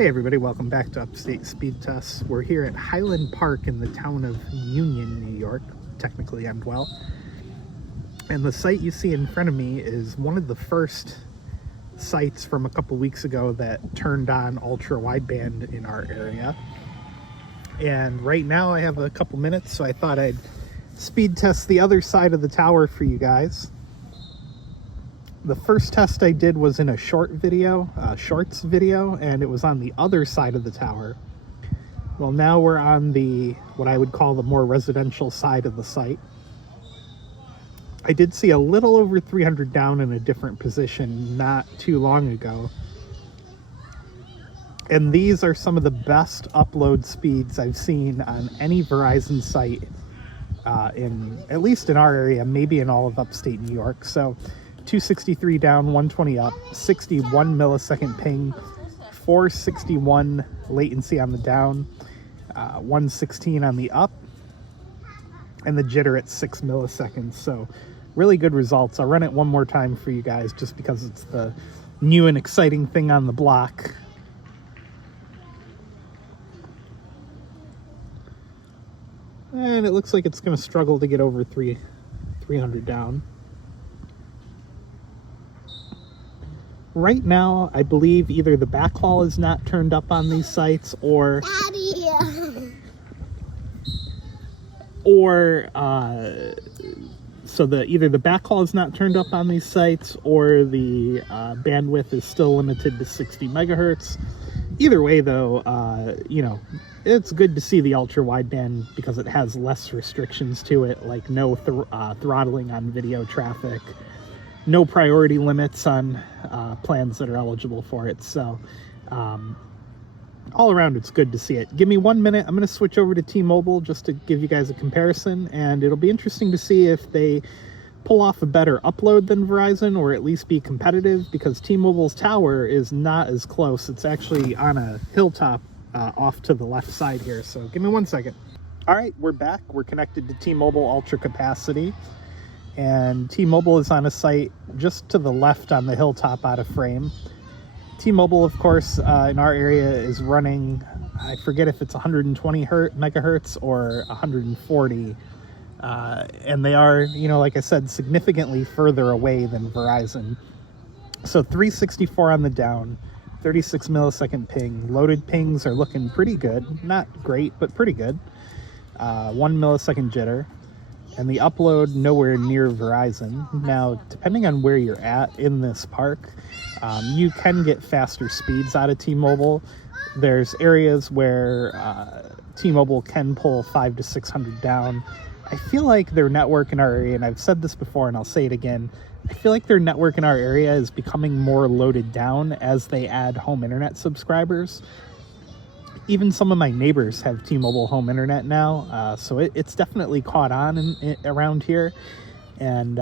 Hey everybody, welcome back to Upstate Speedtests. We're here at Highland Park in the town of Union, New York, technically Endwell. And the site you see in front of me is one of the first sites from a couple weeks ago that turned on ultra wideband in our area. And right now I have a couple minutes, so I thought I'd speed test the other side of the tower for you guys. The first test I did was in a shorts video, and it was on the other side of the tower. Well, now we're on what I would call the more residential side of the site. I did see a little over 300 down in a different position not too long ago. And these are some of the best upload speeds I've seen on any Verizon site, at least in our area, maybe in all of upstate New York. So 263 down, 120 up, 61 millisecond ping, 461 latency on the down, 116 on the up, and the jitter at 6 milliseconds. So really good results. I'll run it one more time for you guys just because it's the new and exciting thing on the block. And it looks like it's going to struggle to get over 300 down. Right now, I believe either the backhaul is not turned up on these sites, or either the backhaul is not turned up on these sites, or the bandwidth is still limited to 60 megahertz. Either way, though, it's good to see the ultra wideband because it has less restrictions to it, like no throttling on video traffic, no priority limits on plans that are eligible for it. So all around, it's good to see it. Give me 1 minute. I'm going to switch over to T-Mobile just to give you guys a comparison, and it'll be interesting to see if they pull off a better upload than Verizon, or at least be competitive, because T-Mobile's tower is not as close. It's actually on a hilltop off to the left side here. So give me 1 second. All right, we're back. We're connected to T-Mobile Ultra Capacity. And T-Mobile is on a site just to the left on the hilltop out of frame. T-Mobile, of course, in our area is running, I forget if it's 120 megahertz or 140. And they are, like I said, significantly further away than Verizon. So 364 on the down, 36 millisecond ping. Loaded pings are looking pretty good. Not great, but pretty good. 1 millisecond jitter. And the upload nowhere near Verizon. Now, depending on where you're at in this park, you can get faster speeds out of T-Mobile. There's areas where T-Mobile can pull 500 to 600 down. I feel like their network in our area, and I've said this before and I'll say it again, I feel like their network in our area is becoming more loaded down as they add home internet subscribers. Even some of my neighbors have T-Mobile home internet now, so it's definitely caught on around here. And,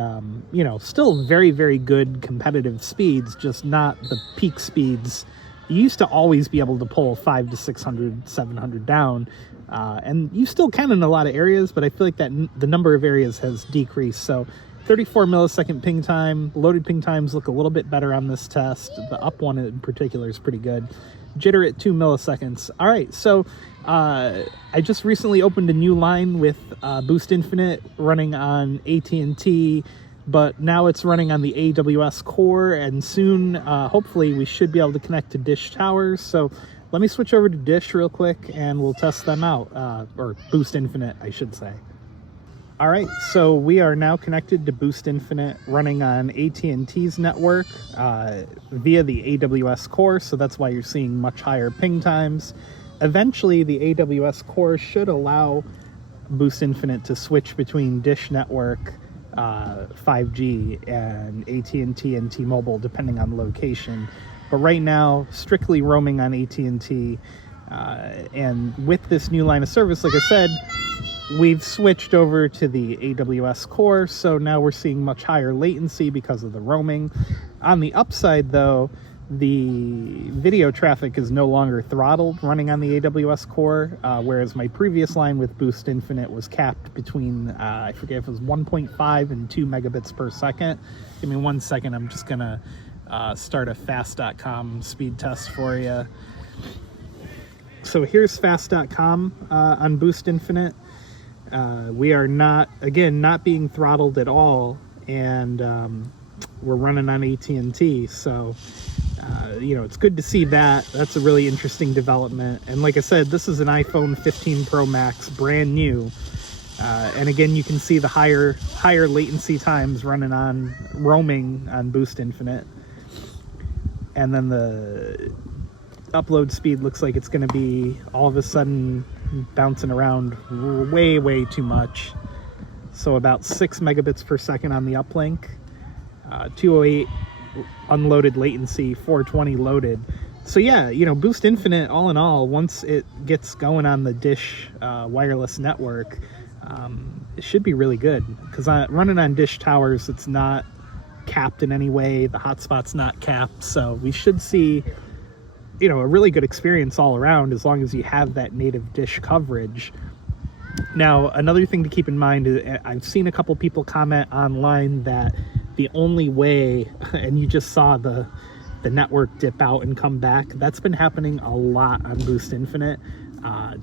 still very, very good competitive speeds, just not the peak speeds. You used to always be able to pull 500 to 600, 700 down, and you still can in a lot of areas, but I feel like that the number of areas has decreased. So 34 millisecond ping time, loaded ping times look a little bit better on this test. The up one in particular is pretty good. Jitter at 2 milliseconds. All right, so I just recently opened a new line with Boost Infinite running on AT&T, but now it's running on the AWS core, and soon, hopefully, we should be able to connect to Dish towers. So let me switch over to Dish real quick, and we'll test them out, or Boost Infinite, I should say. All right, so we are now connected to Boost Infinite running on AT&T's network via the AWS core, so that's why you're seeing much higher ping times. Eventually, the AWS core should allow Boost Infinite to switch between Dish Network, 5G, and AT&T and T-Mobile, depending on location. But right now, strictly roaming on AT&T, and with this new line of service, like I said, we've switched over to the AWS core, so now we're seeing much higher latency because of the roaming. On the upside, though, the video traffic is no longer throttled running on the AWS core, whereas my previous line with Boost Infinite was capped between, I forget if it was 1.5 and 2 megabits per second. Give me 1 second, I'm just going to start a fast.com speed test for you. So here's fast.com on Boost Infinite. We are not being throttled at all, and we're running on AT&T, so you know, it's good to see that. That's a really interesting development. And like I said, this is an iPhone 15 Pro Max, brand new. And again, you can see the higher latency times running on roaming on Boost Infinite. And then the upload speed looks like it's going to be all of a sudden bouncing around way too much. So about 6 megabits per second on the uplink, 208 unloaded latency, 420 loaded. So yeah, you know, Boost Infinite, all in all, once it gets going on the Dish wireless network, it should be really good, because running on Dish towers, it's not capped in any way. The hotspot's not capped, so we should see, you know, a really good experience all around, as long as you have that native Dish coverage. Now, another thing to keep in mind is I've seen a couple people comment online that the only way, and you just saw the network dip out and come back. That's been happening a lot on Boost Infinite.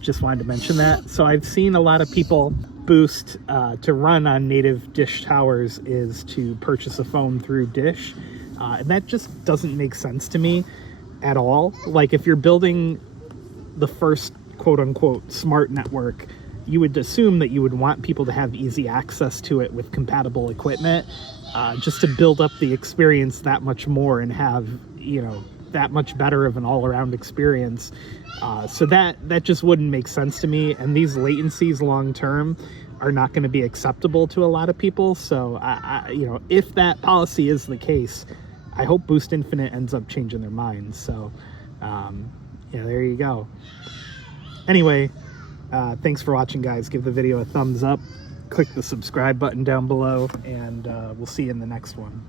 Just wanted to mention that. So I've seen a lot of people Boost to run on native Dish towers is to purchase a phone through Dish. And that just doesn't make sense to me at all. Like, if you're building the first quote-unquote smart network, you would assume that you would want people to have easy access to it with compatible equipment, just to build up the experience that much more and have, you know, that much better of an all-around experience. So that just wouldn't make sense to me, and these latencies long-term are not going to be acceptable to a lot of people. So you know, if that policy is the case, I hope Boost Infinite ends up changing their minds. So yeah, there you go. Anyway, thanks for watching, guys. Give the video a thumbs up, click the subscribe button down below, and we'll see you in the next one.